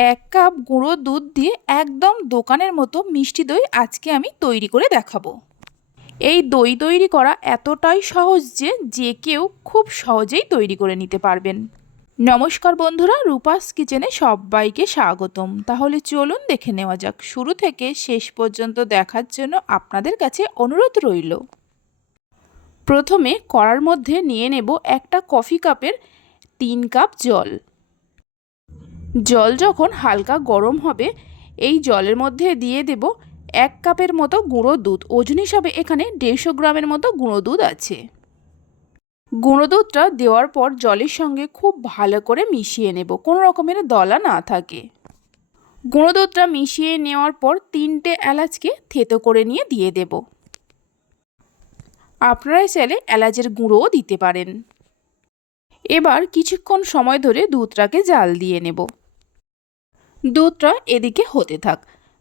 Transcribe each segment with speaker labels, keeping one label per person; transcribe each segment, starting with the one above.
Speaker 1: এক কাপ গুঁড়ো দুধ দিয়ে একদম দোকানের মতো মিষ্টি দই আজকে আমি তৈরি করে দেখাবো। এই দই তৈরি করা এতটাই সহজ যে যে কেউ খুব সহজেই তৈরি করে নিতে পারবেন। নমস্কার বন্ধুরা, রূপাস কিচেনে সবাইকে স্বাগতম। তাহলে চলুন দেখে নেওয়া যাক। শুরু থেকে শেষ পর্যন্ত দেখার জন্য আপনাদের কাছে অনুরোধ রইল। প্রথমে কড়ার মধ্যে নিয়ে নেব একটা কফি কাপের তিন কাপ জল। জল যখন হালকা গরম হবে, এই জলের মধ্যে দিয়ে দেব এক কাপের মতো গুঁড়ো দুধ। ওজন হিসাবে এখানে দেড়শো গ্রামের মতো গুঁড়ো দুধ আছে। গুঁড়ো দুধটা দেওয়ার পর জলের সঙ্গে খুব ভালো করে মিশিয়ে নেব। কোনো রকমের দলা না থাকে। গুঁড়ো দুধটা মিশিয়ে নেওয়ার পর তিনটে এলাচকে থেতো করে নিয়ে দিয়ে দেব। আপনারা চাইলে এলাচের গুঁড়োও দিতে পারেন। এবার কিছুক্ষণ সময় ধরে দুধটাকে জাল দিয়ে নেব। দুধটা এদিকে হতে থাক।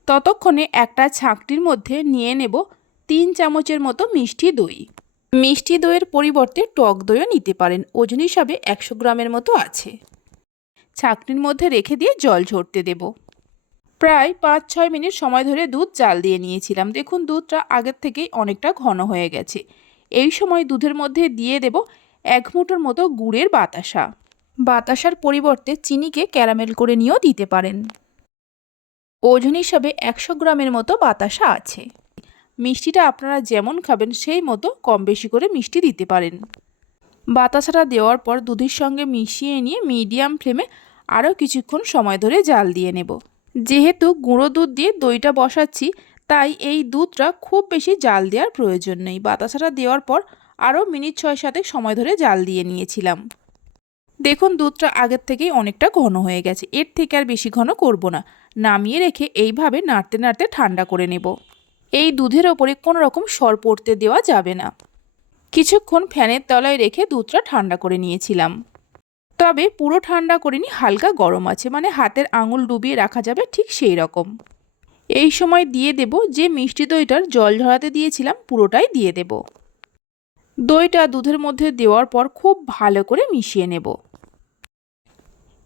Speaker 1: ততক্ষণে একটা ছাঁকটির মধ্যে নিয়ে নেব তিন চামচের মতো মিষ্টি দই। মিষ্টি দইয়ের পরিবর্তে টক দইও নিতে পারেন। ওজন হিসাবে একশো গ্রামের মতো আছে। ছাঁকনির মধ্যে রেখে দিয়ে জল ঝরতে দেব। প্রায় পাঁচ ছয় মিনিট সময় ধরে দুধ জাল দিয়ে নিয়েছিলাম। দেখুন, দুধটা আগের থেকেই অনেকটা ঘন হয়ে গেছে। এই সময় দুধের মধ্যে দিয়ে দেব এক মুঠোর মতো গুড়ের বাতাসা। বাতাসার পরিবর্তে চিনিকে ক্যারামেল করে নিয়েও দিতে পারেন। ওজন হিসাবে একশো গ্রামের মতো বাতাসা আছে। মিষ্টিটা আপনারা যেমন খাবেন, সেই মতো কম বেশি করে মিষ্টি দিতে পারেন। বাতাসাটা দেওয়ার পর দুধের সঙ্গে মিশিয়ে নিয়ে মিডিয়াম ফ্লেমে আরও কিছুক্ষণ সময় ধরে জাল দিয়ে নেব। যেহেতু গুঁড়ো দুধ দিয়ে দইটা বসাচ্ছি, তাই এই দুধটা খুব বেশি জাল দেওয়ার প্রয়োজন নেই। বাতাসাটা দেওয়ার পর আরও মিনিট ছয় সাথে সময় ধরে জাল দিয়ে নিয়েছিলাম। দেখুন দুধটা আগের থেকেই অনেকটা ঘন হয়ে গেছে, এর থেকে আর বেশি ঘন করব না। নামিয়ে রেখে এইভাবে নাড়তে নাড়তে ঠান্ডা করে নেব। এই দুধের ওপরে কোনো রকম সর পড়তে দেওয়া যাবে না। কিছুক্ষণ ফ্যানের তলায় রেখে দুধটা ঠান্ডা করে নিয়েছিলাম। তবে পুরো ঠান্ডা করিনি, হালকা গরম আছে মানে হাতের আঙুল ডুবিয়ে রাখা যাবে ঠিক সেই রকম। এই সময় দিয়ে দেব, যে মিষ্টি দইটার জল ঝরাতে দিয়েছিলাম পুরোটাই দিয়ে দেব। দইটা দুধের মধ্যে দেওয়ার পর খুব ভালো করে মিশিয়ে নেব।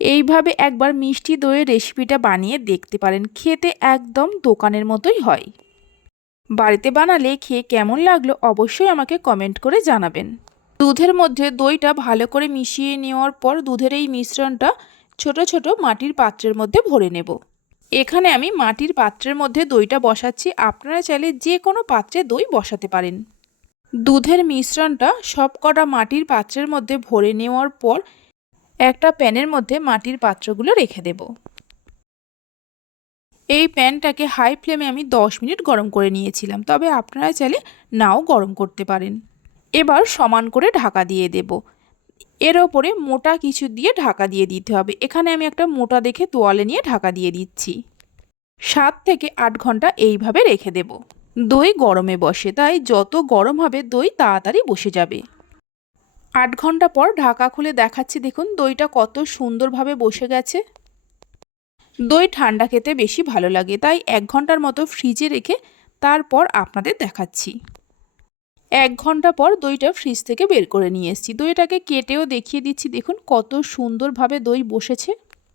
Speaker 1: এইভাবে একবার মিষ্টি দইয়ের রেসিপিটা বানিয়ে দেখতে পারেন, খেতে একদম দোকানের মতোই হয়। বাড়িতে বানালে খেয়ে কেমন লাগল অবশ্যই আমাকে কমেন্ট করে জানাবেন। দুধের মধ্যে দইটা ভালো করে মিশিয়ে নেওয়ার পর দুধের এই মিশ্রণটা ছোট ছোট মাটির পাত্রের মধ্যে ভরে নেব। এখানে আমি মাটির পাত্রের মধ্যে দইটা বসাচ্ছি, আপনারা চাইলে যে কোনো পাত্রে দই বসাতে পারেন। দুধের মিশ্রণটা সবকটা মাটির পাত্রের মধ্যে ভরে নেওয়ার পর একটা প্যানের মধ্যে মাটির পাত্রগুলো রেখে দেব। এই প্যানটাকে হাই ফ্লেমে আমি 10 মিনিট গরম করে নিয়েছিলাম, তবে আপনারা চাইলে নাও গরম করতে পারেন। এবার সমান করে ঢাকা দিয়ে দেব। এর ওপরে মোটা কিছু দিয়ে ঢাকা দিয়ে দিতে হবে। এখানে আমি একটা মোটা দেখে তোয়ালে নিয়ে ঢাকা দিয়ে দিচ্ছি। সাত থেকে আট ঘণ্টা এইভাবে রেখে দেব। দই গরমে বসে, তাই যত গরম হবে দই তাড়াতাড়ি বসে যাবে। আট ঘণ্টা পর ঢাকা খুলে দেখাচ্ছি, দেখুন দইটা কত সুন্দরভাবে বসে গেছে। দই ঠান্ডা খেতে বেশি ভালো লাগে, তাই এক ঘণ্টার মতো ফ্রিজে রেখে তারপর আপনাদের দেখাচ্ছি। এক ঘণ্টা পর দইটা ফ্রিজ থেকে বের করে নিয়ে এসেছি। দইটাকে কেটেও দেখিয়ে দিচ্ছি, দেখুন কত সুন্দরভাবে দই বসেছে।